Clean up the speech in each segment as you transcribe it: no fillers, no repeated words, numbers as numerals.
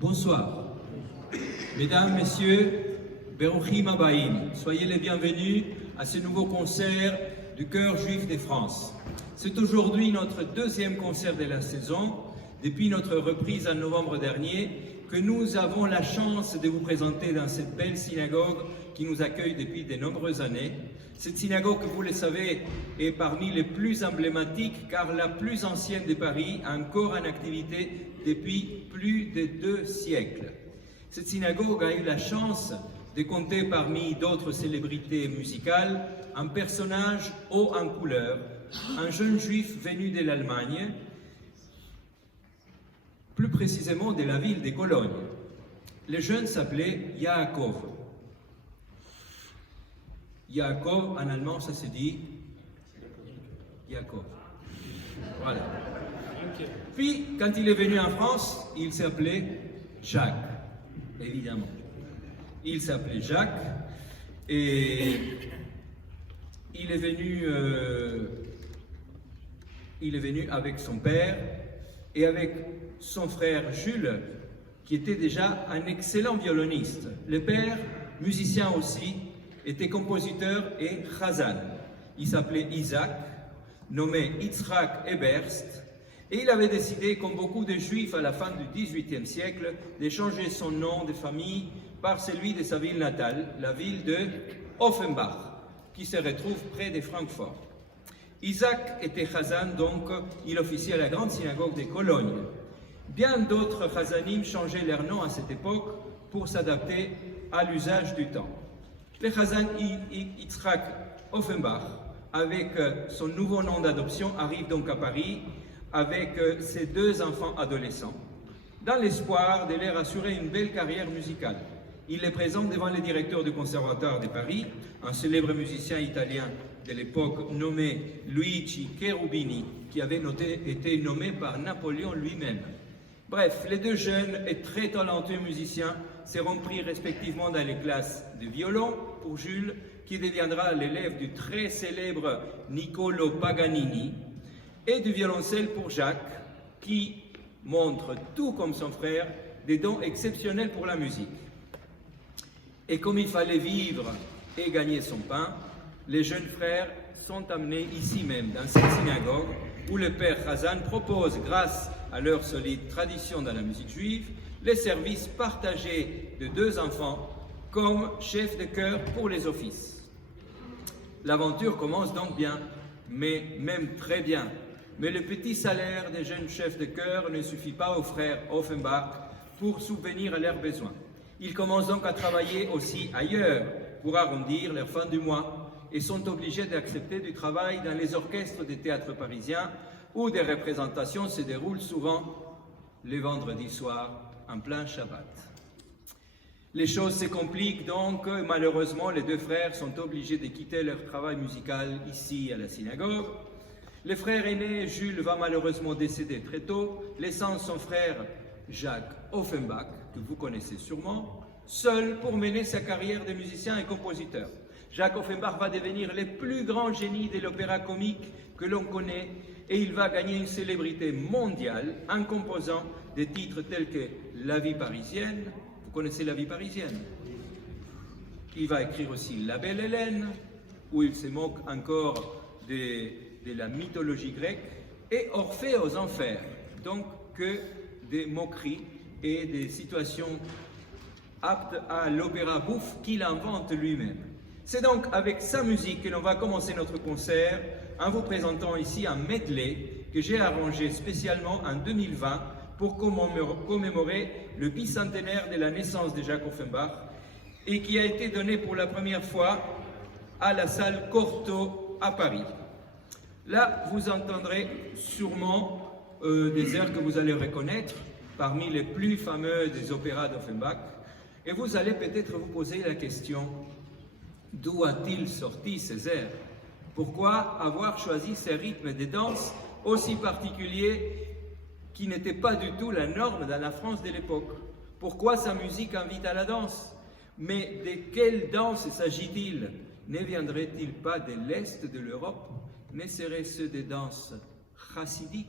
Bonsoir. Mesdames, Messieurs, Beruchim Habayim, soyez les bienvenus à ce nouveau concert du Chœur Juif de France. C'est aujourd'hui notre deuxième concert de la saison, depuis notre reprise en novembre dernier, que nous avons la chance de vous présenter dans cette belle synagogue qui nous accueille depuis de nombreuses années. Cette synagogue, vous le savez, est parmi les plus emblématiques car la plus ancienne de Paris, encore en activité depuis plus de 2 siècles. Cette synagogue a eu la chance de compter parmi d'autres célébrités musicales un personnage haut en couleur, un jeune juif venu de l'Allemagne, plus précisément de la ville de Cologne. Le jeune s'appelait Yaakov. Yaakov, en allemand, ça se dit Yaakov. Voilà. Puis, quand il est venu en France, il s'appelait Jacques, évidemment. Il s'appelait Jacques et il est venu avec son père et avec son frère Jules, qui était déjà un excellent violoniste. Le père, musicien aussi, était compositeur et chazan. Il s'appelait Isaac, nommé Yitzhak Eberst, et il avait décidé, comme beaucoup de juifs à la fin du XVIIIe siècle, de changer son nom de famille par celui de sa ville natale, la ville de Offenbach, qui se retrouve près de Francfort. Isaac était chazan, donc il officiait à la grande synagogue de Cologne. Bien d'autres chazanim changeaient leur nom à cette époque pour s'adapter à l'usage du temps. Le chazan Yitzhak Offenbach, avec son nouveau nom d'adoption, arrive donc à Paris avec ses 2 enfants adolescents, dans l'espoir de leur assurer une belle carrière musicale. Il les présente devant le directeur du Conservatoire de Paris, un célèbre musicien italien de l'époque nommé Luigi Cherubini, qui avait été nommé par Napoléon lui-même. Bref, les 2 jeunes et très talentueux musiciens seront pris respectivement dans les classes de violon pour Jules, qui deviendra l'élève du très célèbre Niccolo Paganini, et du violoncelle pour Jacques, qui montre, tout comme son frère, des dons exceptionnels pour la musique. Et comme il fallait vivre et gagner son pain, les jeunes frères sont amenés ici même, dans cette synagogue, où le père Chazan propose, grâce à leur solide tradition dans la musique juive, les services partagés de 2 enfants comme chef de chœur pour les offices. L'aventure commence donc bien, mais même très bien. Mais le petit salaire des jeunes chefs de chœur ne suffit pas aux frères Offenbach pour subvenir à leurs besoins. Ils commencent donc à travailler aussi ailleurs pour arrondir leur fin du mois et sont obligés d'accepter du travail dans les orchestres des théâtres parisiens où des représentations se déroulent souvent les vendredis soirs en plein Shabbat. Les choses se compliquent donc, malheureusement les 2 frères sont obligés de quitter leur travail musical ici à la synagogue. Le frère aîné, Jules, va malheureusement décéder très tôt, laissant son frère Jacques Offenbach, que vous connaissez sûrement, seul pour mener sa carrière de musicien et compositeur. Jacques Offenbach va devenir le plus grand génie de l'opéra comique que l'on connaît et il va gagner une célébrité mondiale en composant des titres tels que La vie parisienne. Vous connaissez La vie parisienne? Il va écrire aussi La belle Hélène, où il se moque encore de la mythologie grecque, et Orphée aux enfers, donc que des moqueries et des situations aptes à l'opéra bouffe qu'il invente lui-même. C'est donc avec sa musique que l'on va commencer notre concert en vous présentant ici un medley que j'ai arrangé spécialement en 2020 pour commémorer le bicentenaire de la naissance de Jacques Offenbach et qui a été donné pour la première fois à la salle Cortot à Paris. Là, vous entendrez sûrement des airs que vous allez reconnaître parmi les plus fameux des opéras d'Offenbach et vous allez peut-être vous poser la question: d'où a-t-il sorti ces airs? Pourquoi avoir choisi ces rythmes de danse aussi particuliers qui n'étaient pas du tout la norme dans la France de l'époque? Pourquoi sa musique invite à la danse? Mais de quelle danse s'agit-il? Ne viendrait-il pas de l'Est de l'Europe? Ne serait-ce des danses chassidiques?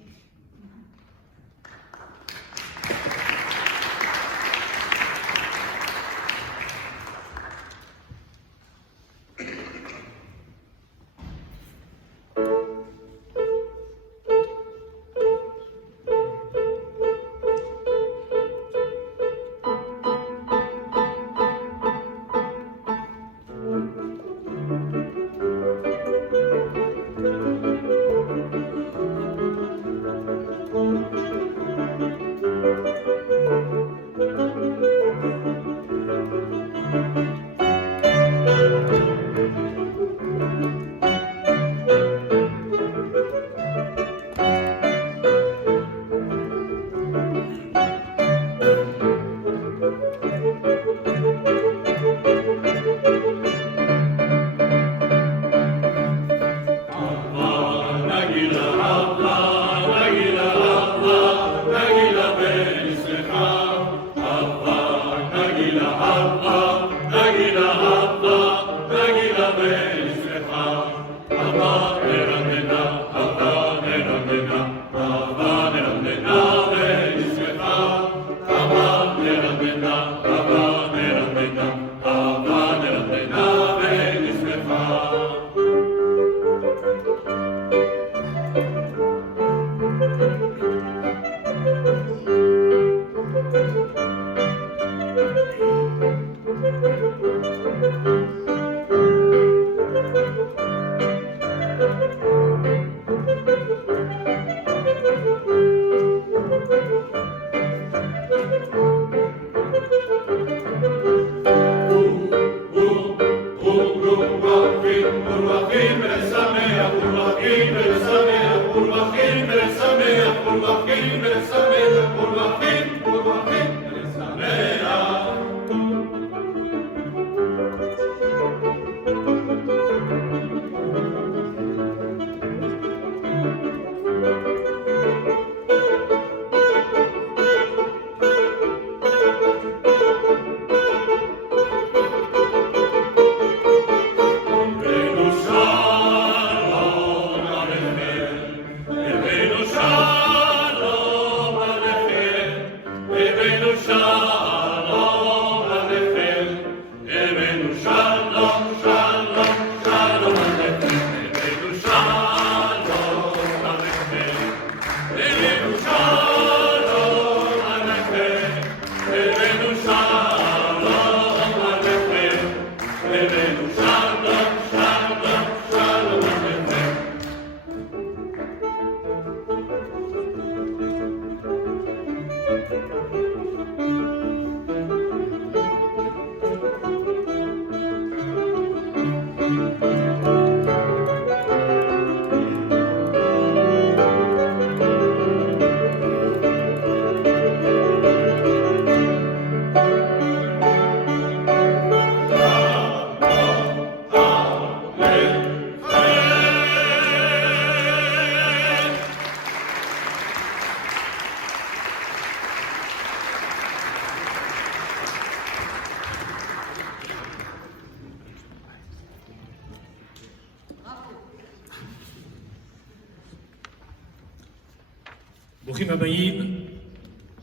Brouchim Habayim,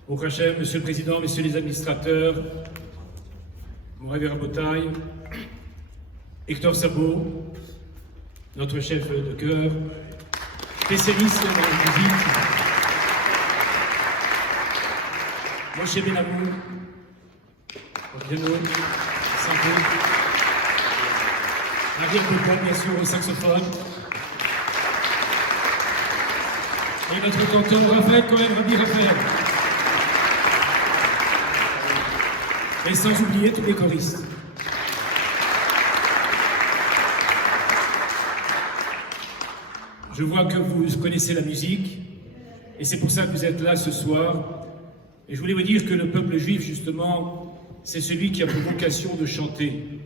Baruch Hashem, Monsieur le Président, Messieurs les administrateurs, Moravi Rabotai, Hector Sabo, notre chef de chœur, spécialiste dans la musique, Moshe Benamou, au piano, Santo, Ariel Popol, bien sûr, au saxophone, et notre canteur Raphaël Cohen, Rabbi Raphaël. Et sans oublier tous les choristes. Je vois que vous connaissez la musique, et c'est pour ça que vous êtes là ce soir. Et je voulais vous dire que le peuple juif, justement, c'est celui qui a pour vocation de chanter.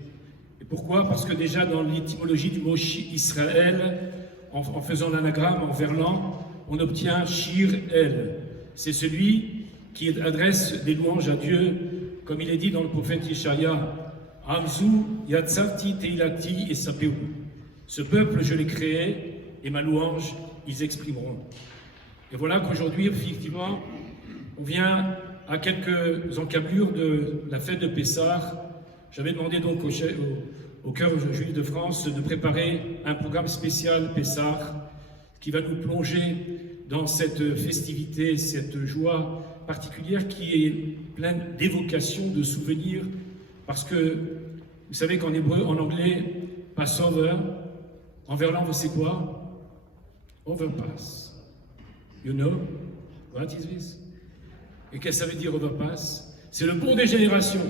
Et pourquoi? Parce que déjà dans l'étymologie du mot Israël, en faisant l'anagramme, en verlan, on obtient Shir El. C'est celui qui adresse des louanges à Dieu, comme il est dit dans le prophète Yeshaya, Amzu Yatsarti Teilati et Sapeu. Ce peuple, je l'ai créé, et ma louange, ils exprimeront. Et voilà qu'aujourd'hui, effectivement, on vient à quelques encablures de la fête de Pessah. J'avais demandé donc au Chœur juif de France de préparer un programme spécial Pessah qui va nous plonger dans cette festivité, cette joie particulière qui est pleine d'évocations, de souvenirs, parce que vous savez qu'en hébreu, en anglais, Passover, en verlan, vous savez quoi? Overpass. You know what is this? Et qu'est-ce que ça veut dire overpass? C'est le pont des générations.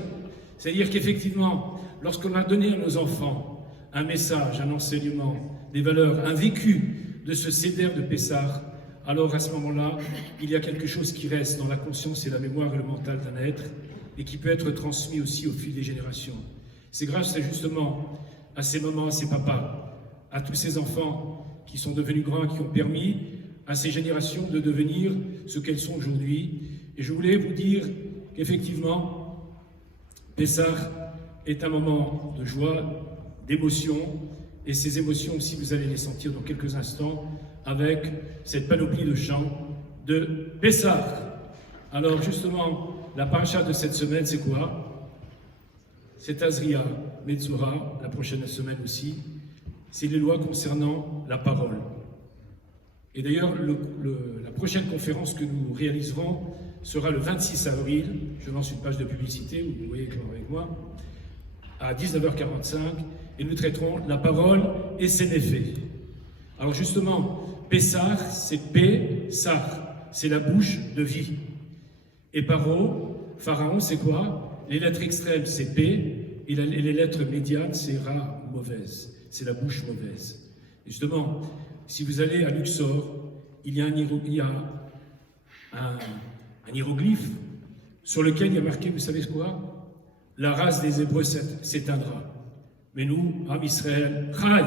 C'est-à-dire qu'effectivement, lorsqu'on a donné à nos enfants un message, un enseignement, des valeurs, un vécu de ce Seder de Pessah, alors à ce moment-là, il y a quelque chose qui reste dans la conscience et la mémoire et le mental d'un être et qui peut être transmis aussi au fil des générations. C'est grâce justement à ces moments, à ces papas, à tous ces enfants qui sont devenus grands, qui ont permis à ces générations de devenir ce qu'elles sont aujourd'hui. Et je voulais vous dire qu'effectivement, Pessah est un moment de joie, d'émotion, et ces émotions aussi, vous allez les sentir dans quelques instants avec cette panoplie de chants de Pessah. Alors justement, la paracha de cette semaine, c'est quoi? C'est Azria, Metzora, la prochaine semaine aussi. C'est les lois concernant la parole. Et d'ailleurs, la prochaine conférence que nous réaliserons sera le 26 avril. Je lance une page de publicité, vous voyez avec moi, à 19h45, et nous traiterons la parole et ses méfaits. Alors justement, Pessah, c'est Pessah, c'est la bouche de vie. Et Pharaon, c'est quoi? Les lettres extrêmes, c'est P, et les lettres médianes, c'est Ra, mauvaise. C'est la bouche mauvaise. Et justement, si vous allez à Luxor, il y a un hiéroglyphe sur lequel il y a marqué, vous savez quoi? La race des Hébreux s'éteindra. Mais nous, Am Israël, Chai.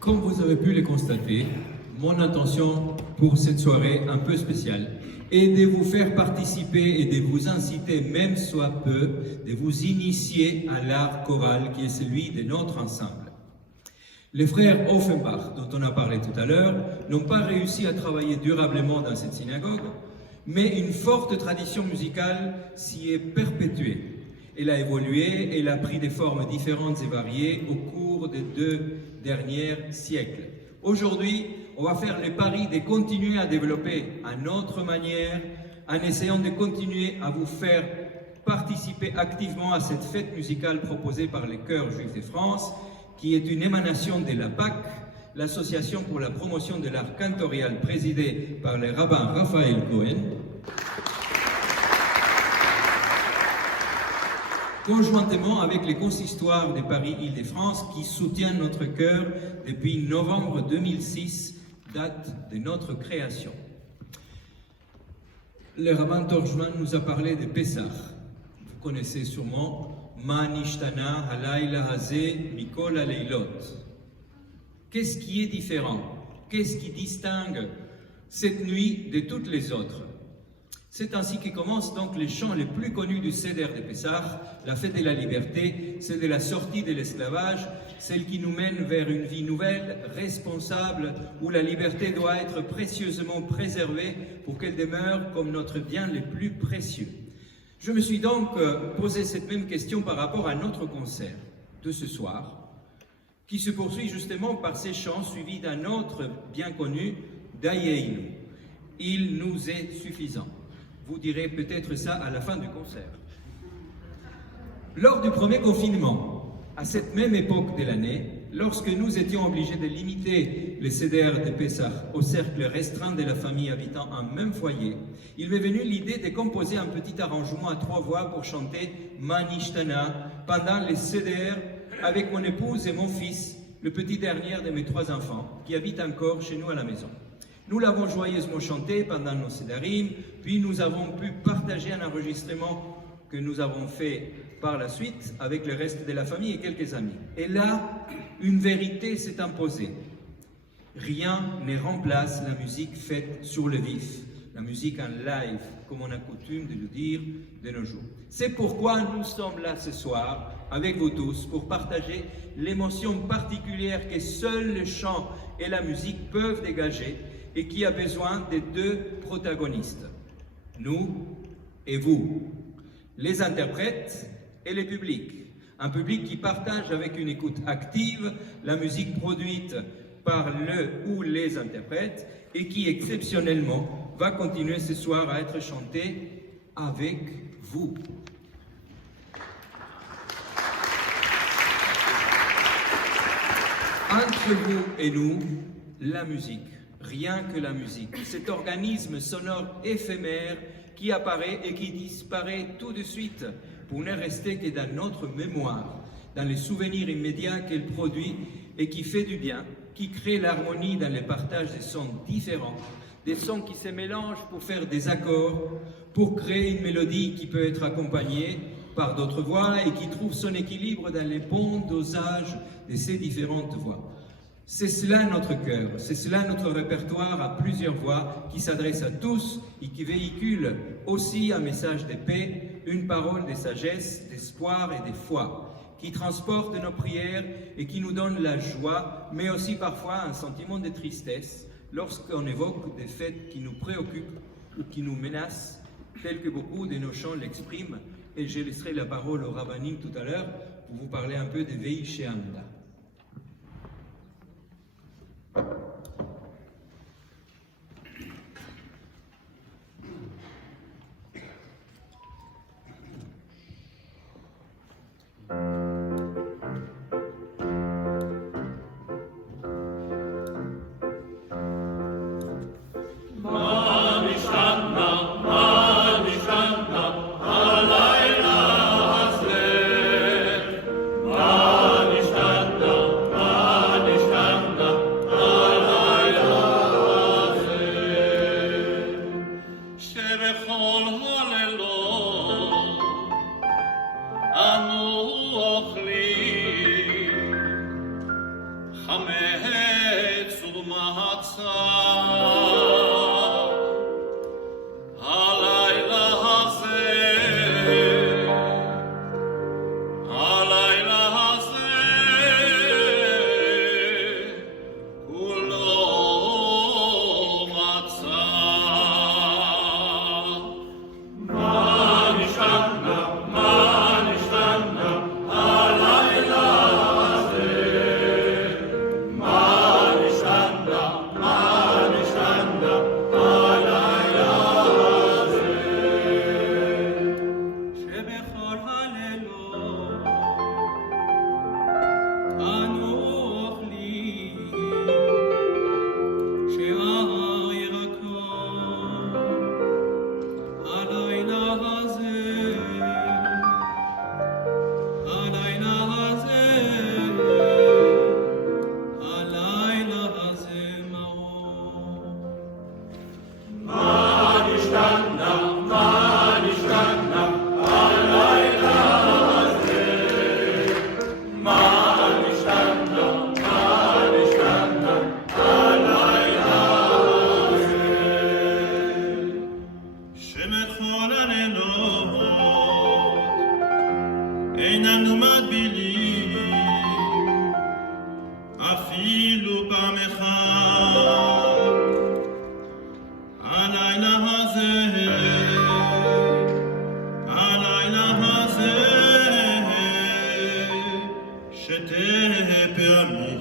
Comme vous avez pu le constater, mon intention pour cette soirée un peu spéciale est de vous faire participer et de vous inciter, même soit peu, de vous initier à l'art choral qui est celui de notre ensemble. Les frères Offenbach, dont on a parlé tout à l'heure, n'ont pas réussi à travailler durablement dans cette synagogue, mais une forte tradition musicale s'y est perpétuée. Elle a évolué, elle a pris des formes différentes et variées au cours des 2 derniers siècles. Aujourd'hui, on va faire le pari de continuer à développer à notre manière, en essayant de continuer à vous faire participer activement à cette fête musicale proposée par les chœurs juifs de France, qui est une émanation de la PAC, l'association pour la promotion de l'art cantorial présidée par le rabbin Raphaël Cohen, conjointement avec les consistoires de Paris-Île-de-France qui soutiennent notre chœur depuis novembre 2006, date de notre création. Le rabbin Torjman nous a parlé de Pessah. Vous connaissez sûrement Ma nishtana halayla hazeh mikol haleilot. Qu'est-ce qui est différent? Qu'est-ce qui distingue cette nuit de toutes les autres? C'est ainsi que commencent donc les chants les plus connus du Seder de Pessah, la fête de la liberté, celle de la sortie de l'esclavage, celle qui nous mène vers une vie nouvelle, responsable, où la liberté doit être précieusement préservée pour qu'elle demeure comme notre bien le plus précieux. Je me suis donc posé cette même question par rapport à notre concert de ce soir, qui se poursuit justement par ces chants suivis d'un autre bien connu, Dayeinu. Il nous est suffisant. Vous direz peut-être ça à la fin du concert. Lors du premier confinement, à cette même époque de l'année, lorsque nous étions obligés de limiter le Seder de Pessah au cercle restreint de la famille habitant un même foyer, il m'est venu l'idée de composer un petit arrangement à 3 voix pour chanter Ma nishtana pendant le Seder avec mon épouse et mon fils, le petit dernier de mes 3 enfants, qui habitent encore chez nous à la maison. Nous l'avons joyeusement chanté pendant nos Sédarim, puis nous avons pu partager un enregistrement que nous avons fait par la suite avec le reste de la famille et quelques amis. Et là, une vérité s'est imposée. Rien ne remplace la musique faite sur le vif, la musique en live, comme on a coutume de le dire de nos jours. C'est pourquoi nous sommes là ce soir, avec vous tous, pour partager l'émotion particulière que seuls le chant et la musique peuvent dégager et qui a besoin des 2 protagonistes, nous et vous, les interprètes et le public. Un public qui partage avec une écoute active la musique produite par le ou les interprètes et qui exceptionnellement va continuer ce soir à être chanté avec vous. Entre vous et nous, la musique. Rien que la musique, cet organisme sonore éphémère qui apparaît et qui disparaît tout de suite pour ne rester que dans notre mémoire, dans les souvenirs immédiats qu'elle produit et qui fait du bien, qui crée l'harmonie dans le partage des sons différents, des sons qui se mélangent pour faire des accords, pour créer une mélodie qui peut être accompagnée par d'autres voix et qui trouve son équilibre dans les bons dosages de ces différentes voix. C'est cela notre cœur, c'est cela notre répertoire à plusieurs voix qui s'adresse à tous et qui véhicule aussi un message de paix, une parole de sagesse, d'espoir et de foi, qui transporte nos prières et qui nous donne la joie, mais aussi parfois un sentiment de tristesse lorsqu'on évoque des faits qui nous préoccupent ou qui nous menacent, tels que beaucoup de nos chants l'expriment, et je laisserai la parole au rabbinim tout à l'heure pour vous parler un peu de Vehi She'amda. Ma nishtana, halayla איננו מגבילים, אפילו פעם אחת. הלילה הזה, הלילה הזה, שתי פעמים.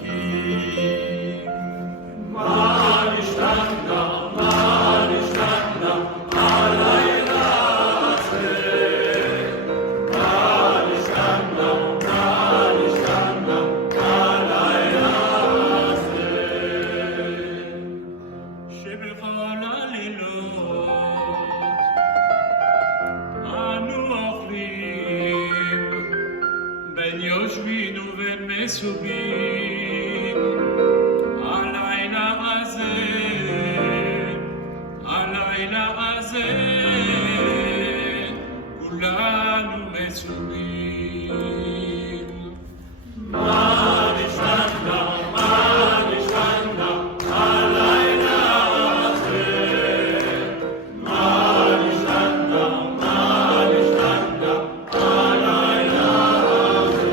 יושבים ובין מסובים הלילה הזה, הלילה הזה, כולנו מסובים. מה נשתנה, מה נשתנה, הלילה הזה, מה נשתנה, מה נשתנה, הלילה הזה.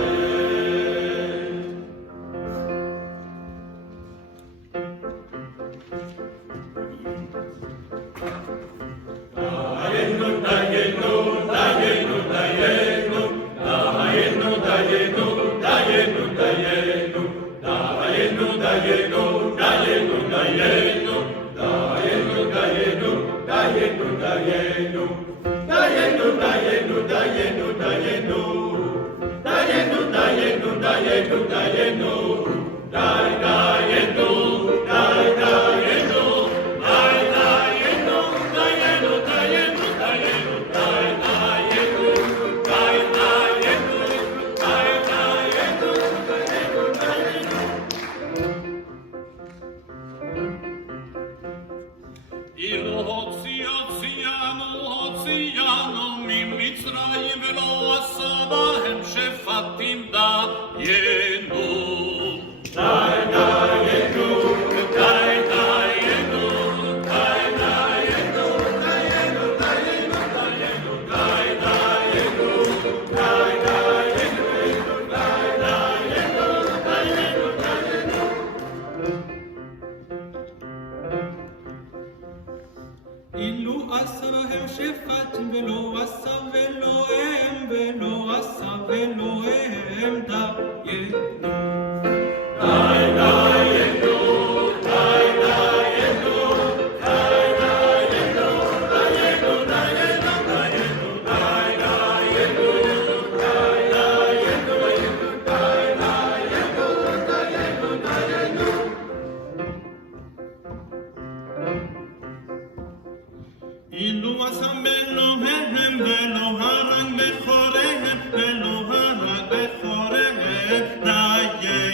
הוציאנו ממצרים ולא עשה בהם שפטים דיינו. די דיינו, די דיינו, די דיינו, דיינו, דיינו, דיינו, די דיינו, די דיינו, די דיינו, דיינו, דיינו. אילו עשה בהם שפטים ולא עשה ולא הם, ולא עשה ולא הם, דיינו. די דיינו, די דיינו, די דיינו, דיינו, דיינו, דיינו, די דיינו, די דיינו, די דיינו, דיינו, דיינו. אילו עשה באלוהיהם ולא הרג בכוריהם, ולא הרג בכוריהם, דיינו.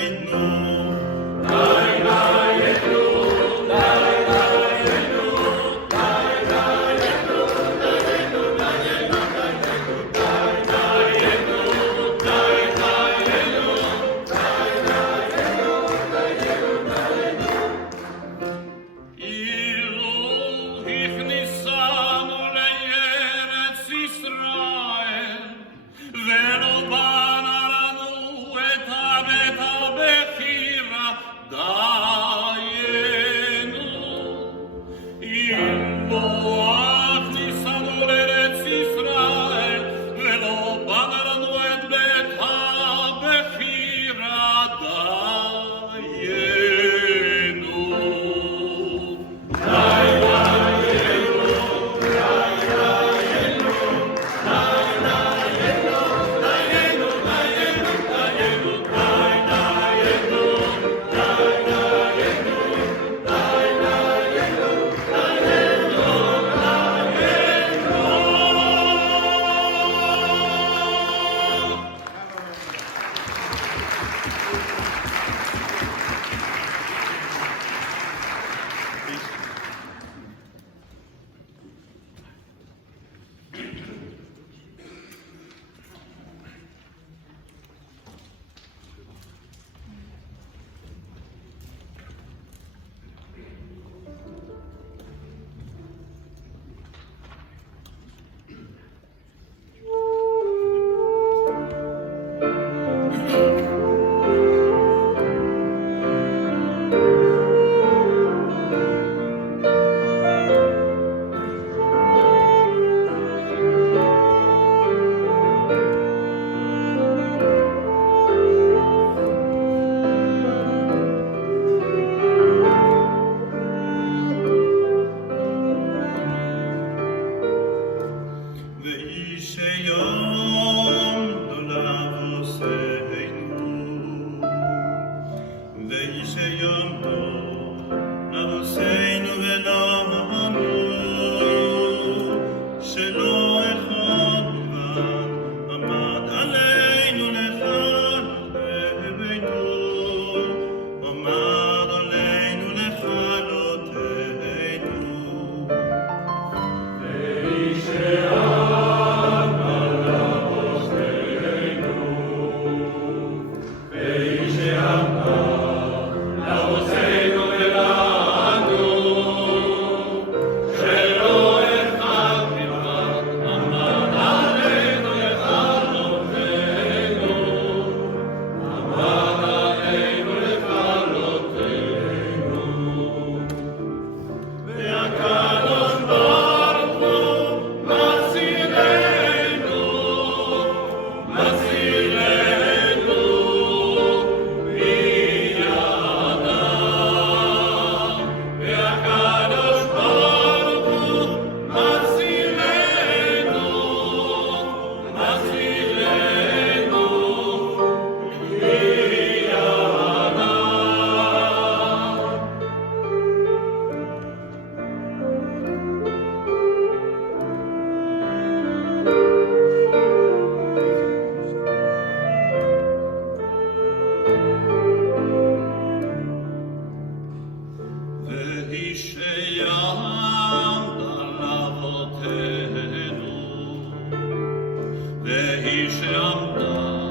והיא שעמדה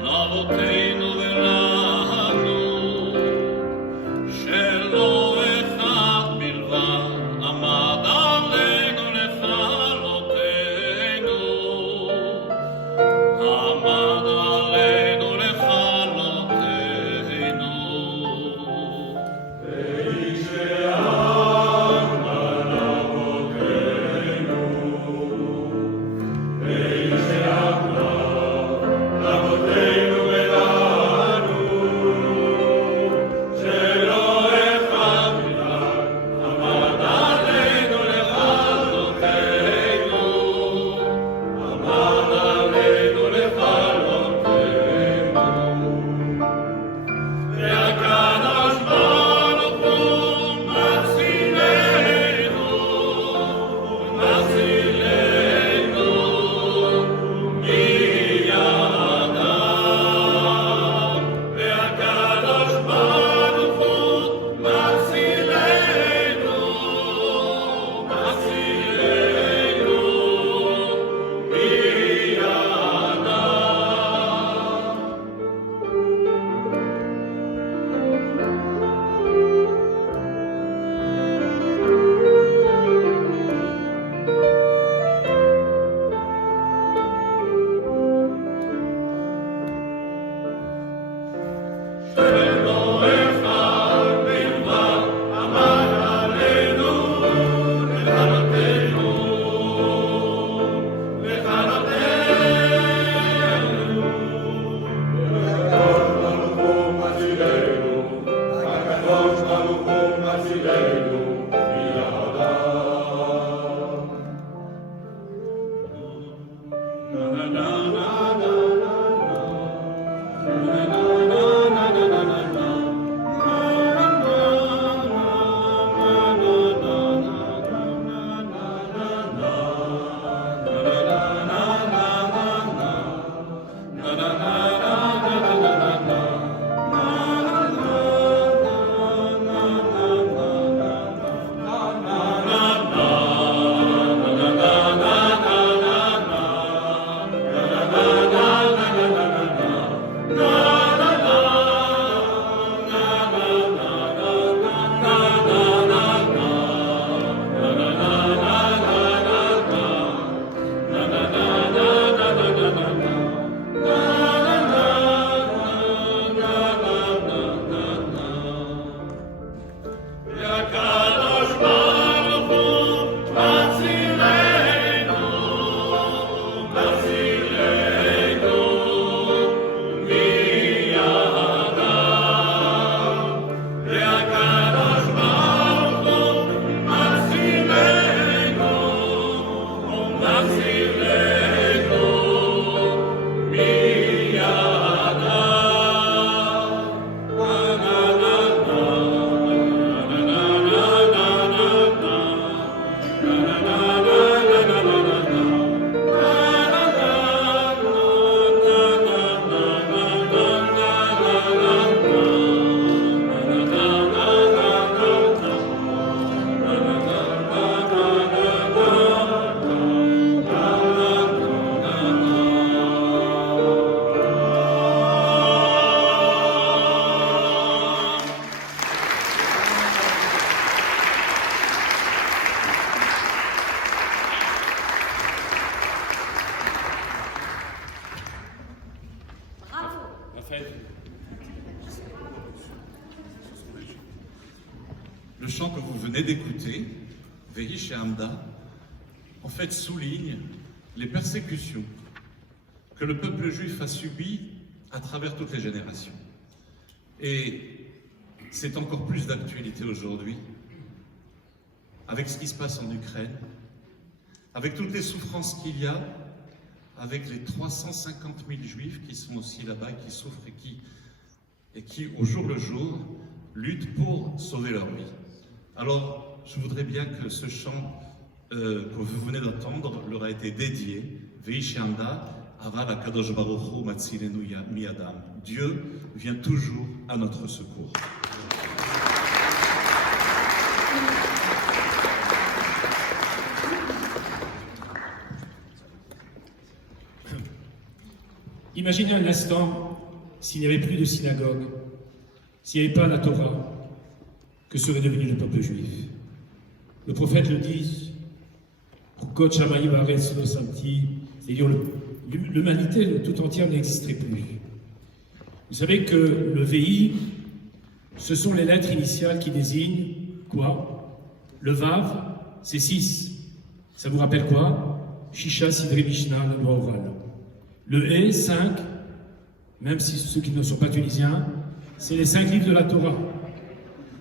לאבותינו ולנו, שלא אחד בלבד עמד עלינו לכלותנו, עמד עלינו לכלותנו. Le chant que vous venez d'écouter, Vehi She'amda, en fait souligne les persécutions que le peuple juif a subies à travers toutes les générations. Et c'est encore plus d'actualité aujourd'hui, avec ce qui se passe en Ukraine, avec toutes les souffrances qu'il y a, avec les 350 000 juifs qui sont aussi là-bas, qui souffrent et qui, au jour le jour, luttent pour sauver leur vie. Alors, je voudrais bien que ce chant que vous venez d'entendre leur a été dédié, Vehi She'amda, Aval HaKadosh Baruch Hu Matzilenu Mi'adam. Dieu vient toujours à notre secours. Imaginez un instant s'il n'y avait plus de synagogue, s'il n'y avait pas la Torah, que serait devenu le peuple juif. Le prophète le dit, c'est-à-dire l'humanité tout entière n'existerait plus. Vous savez que le VI, ce sont les lettres initiales qui désignent quoi? Le Vav, c'est 6. Ça vous rappelle quoi? Shisha, Sidré, Mishnah, la loi orale. Le E, 5, même si ceux qui ne sont pas tunisiens, c'est les 5 livres de la Torah.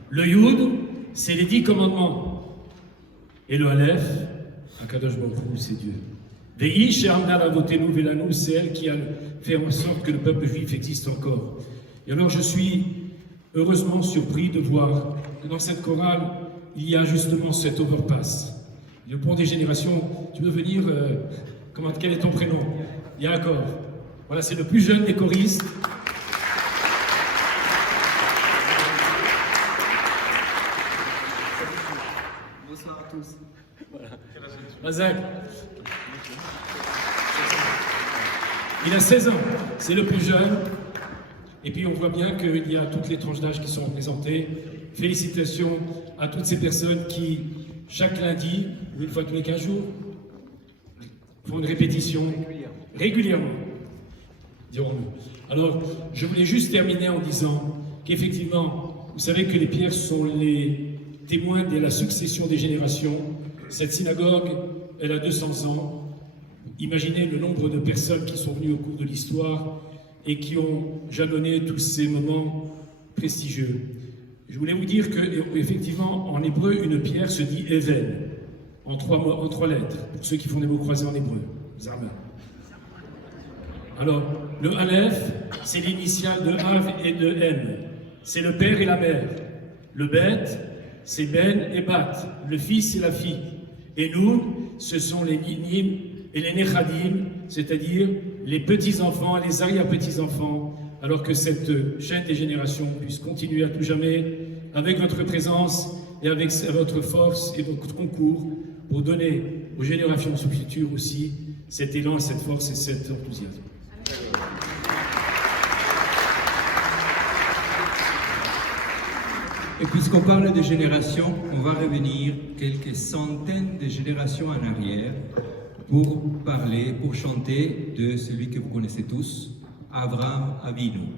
Le Yud, c'est les 10 commandements. Et le Aleph, Akadosh Baruch Hu, c'est Dieu. Vei she'amna lavotenu velanu, c'est elle qui a fait en sorte que le peuple juif existe encore. Et alors je suis heureusement surpris de voir que dans cette chorale, il y a justement cet overpass. Le pont des générations, tu veux venir, quel est ton prénom? Yaakov. Voilà, c'est le plus jeune des choristes. Bonsoir à tous. Razak. Il a 16 ans, c'est le plus jeune. Et puis on voit bien qu'il y a toutes les tranches d'âge qui sont représentées. Félicitations à toutes ces personnes qui, chaque lundi, ou une fois tous les 15 jours, font une répétition régulièrement, dirons-nous. Alors, je voulais juste terminer en disant qu'effectivement, vous savez que les pierres sont les témoins de la succession des générations. Cette synagogue, elle a 200 ans. Imaginez le nombre de personnes qui sont venues au cours de l'histoire et qui ont jalonné tous ces moments prestigieux. Je voulais vous dire que, effectivement, en hébreu, une pierre se dit Even, en 3 lettres, pour ceux qui font des mots croisés en hébreu. Zarma. Alors, le Aleph, c'est l'initiale de Av et de M. C'est le père et la mère. Le Bet, c'est Ben et Bat, le fils et la fille. Et nous, ce sont les Ninim et les Nechadim, c'est-à-dire les petits-enfants et les arrière-petits-enfants, alors que cette chaîne des générations puisse continuer à tout jamais avec votre présence et avec votre force et votre concours pour donner aux générations futures aussi cet élan, cette force et cet enthousiasme. Et puisqu'on parle de générations, on va revenir quelques centaines de générations en arrière pour parler, pour chanter de celui que vous connaissez tous, Abraham Avinu,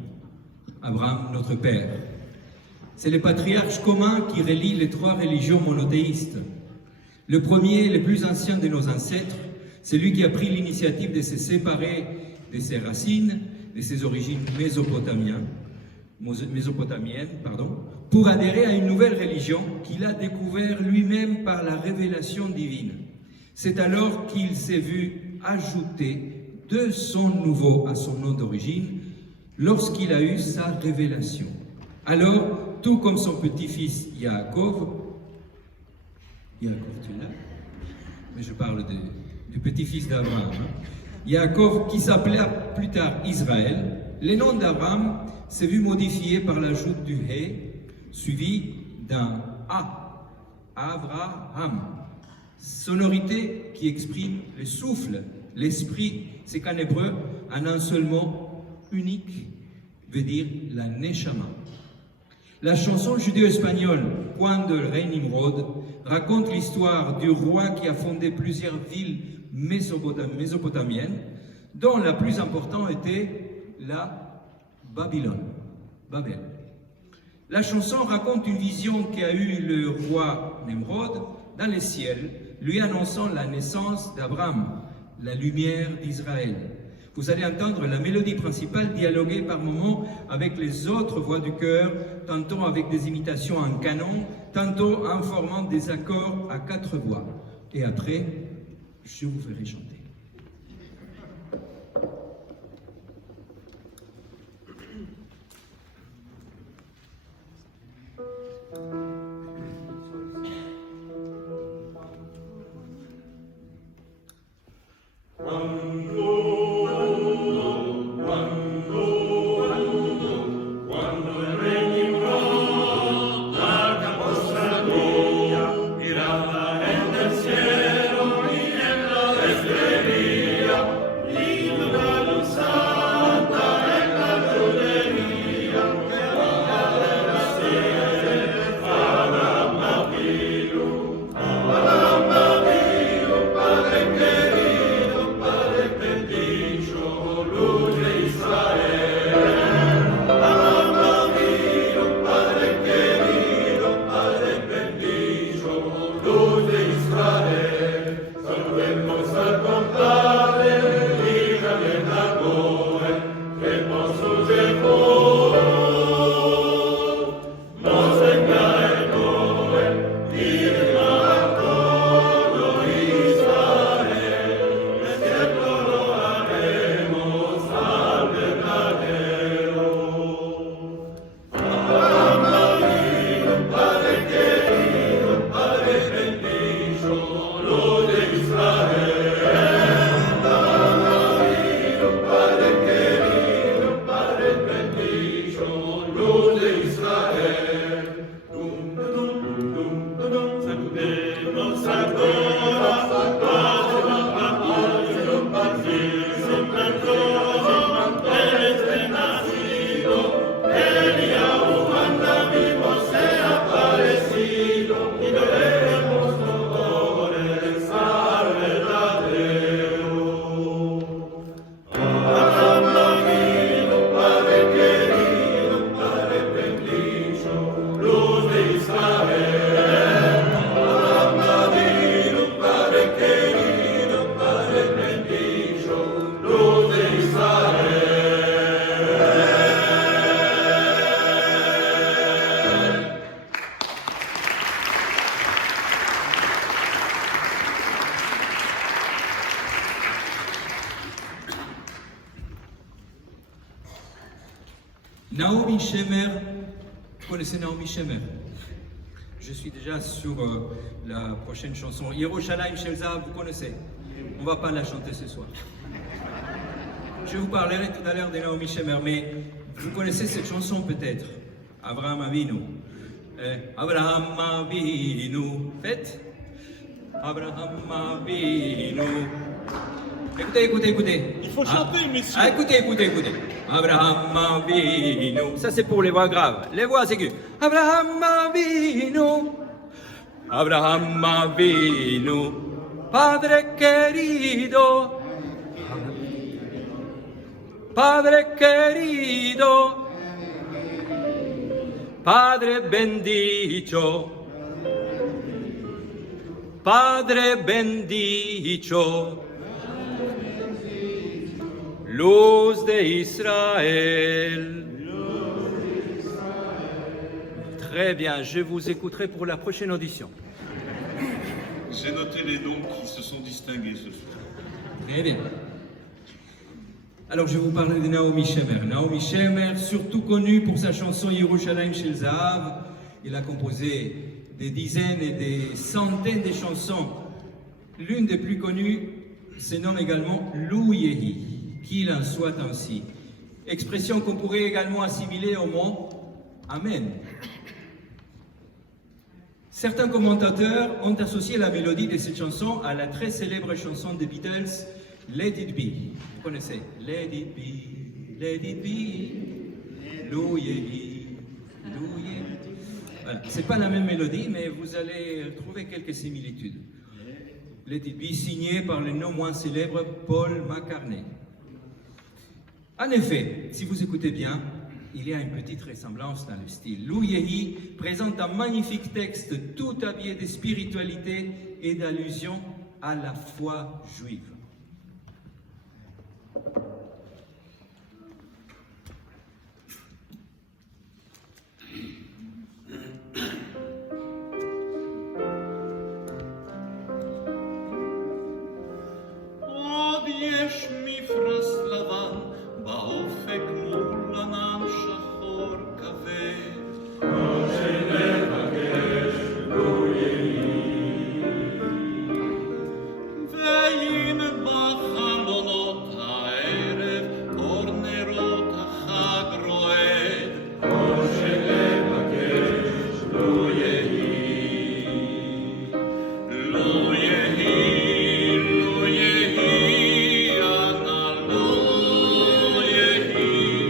Abraham notre Père. C'est le patriarche commun qui relie les 3 religions monothéistes. Le premier, le plus ancien de nos ancêtres, c'est lui qui a pris l'initiative de se séparer de ses racines, de ses origines mésopotamiennes, pour adhérer à une nouvelle religion qu'il a découvert lui-même par la révélation divine. C'est alors qu'il s'est vu ajouter 2 sons nouveaux à son nom d'origine lorsqu'il a eu sa révélation. Alors, tout comme son petit-fils Yaakov, tu es là? Mais je parle du petit-fils d'Abraham. Yaakov, qui s'appelait plus tard Israël, le nom d'Abraham s'est vu modifié par l'ajout du He, suivi d'un A, Avraham. Sonorité qui exprime le souffle, l'esprit. C'est qu'en hébreu, en un seul mot unique, veut dire la Neshama. La chanson judéo-espagnole Cuando el rey Nimrod raconte l'histoire du roi qui a fondé plusieurs villes mésopotamiennes, dont la plus importante était la Babylone, Babel. La chanson raconte une vision qu'a eue le roi Nimrod dans le ciel, lui annonçant la naissance d'Abraham, la lumière d'Israël. Vous allez entendre la mélodie principale dialoguer par moments avec les autres voix du chœur, tantôt avec des imitations en canon, tantôt en formant des accords à 4 voix. Et après, je vous ferai chanter. Miraba en el cielo y en la estrella. Naomi Shemer, vous connaissez Naomi Shemer? Je suis déjà sur la prochaine chanson. Yerushalayim Shel Zahav, vous connaissez? On ne va pas la chanter ce soir. Je vous parlerai tout à l'heure de Naomi Shemer, mais vous connaissez cette chanson peut-être? Abraham Avinu. Abraham Avinu. Faites. Abraham Avinu. Écoutez. Il faut chanter, messieurs. Écoutez. Abraham Avinu. Ça c'est pour les voix graves. Les voix aiguës. Abraham Avinu. Abraham Avinu. Padre querido. Padre querido. Padre bendito. Padre bendito. Luz de Israël. Très bien, je vous écouterai pour la prochaine audition. J'ai noté les noms qui se sont distingués ce soir. Très bien. Alors je vais vous parler de Naomi Shemer. Naomi Shemer, surtout connue pour sa chanson Yerushalayim Shel Zahav, il a composé des dizaines et des centaines de chansons. L'une des plus connues se nomme également Lou Yehi, qu'il en soit ainsi. Expression qu'on pourrait également assimiler au mot Amen. Certains commentateurs ont associé la mélodie de cette chanson à la très célèbre chanson des Beatles, Let It Be. Vous connaissez? Let It Be, Let It Be, Lou Yehi, Lou Yehi. Voilà. C'est pas la même mélodie, mais vous allez trouver quelques similitudes. Let It Be, signé par le non moins célèbre Paul McCartney. En effet, si vous écoutez bien, il y a une petite ressemblance dans le style. Lou Yehi présente un magnifique texte tout habillé de spiritualité et d'allusion à la foi juive. עוד יש מפרש לבן באופק מול ענן שחור כבד. והנה בחלונות הערב אור נרות החג רועד. לו יהי, לו יהי, אנא לו יהי,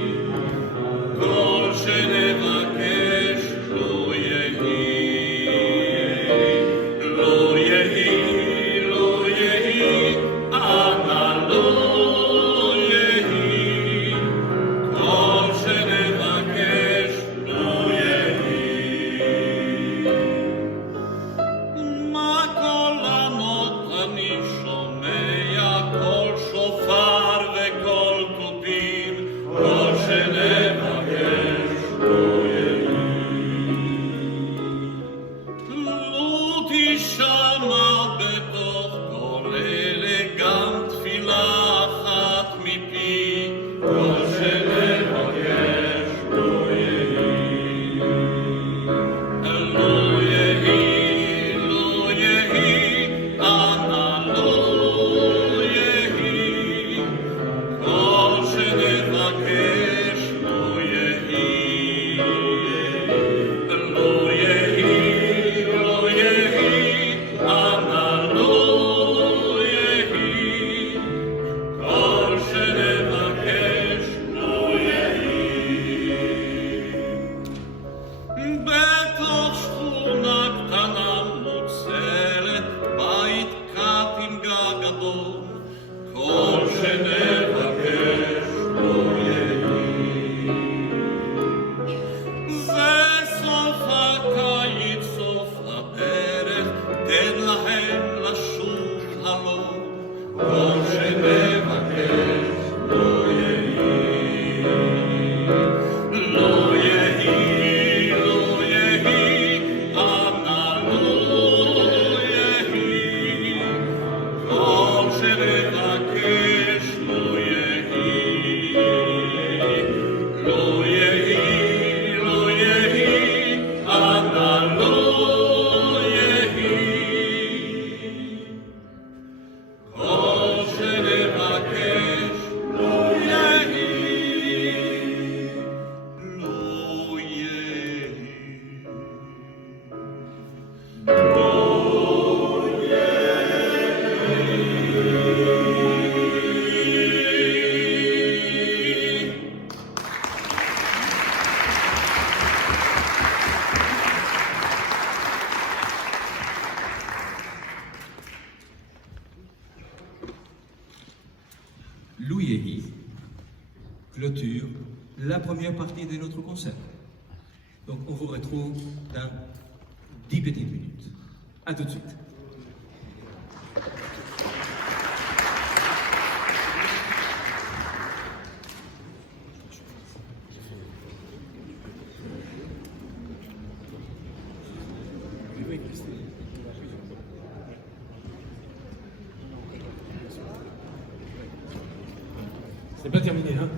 כל שנבקש לו יהי. לו יהי, לו יהי, אנא לו יהי, כל שנבקש לו יהי. מה קולנות אני שומע, קול שופר וקול תופים, כל שנבקש לו יהי. לו תשמע בתוך כל אלה גם תפילה אחת מפי, כל שנבקש לו יהי. לו יהי, לו יהי, אנא לו יהי, כל שנבקש לו יהי. לו יהי, לו יהי, אנא לו יהי, כל שנבקש clôture la première partie de notre concert. Donc on vous retrouve dans 10 petites minutes. À tout de suite. C'est pas terminé, hein?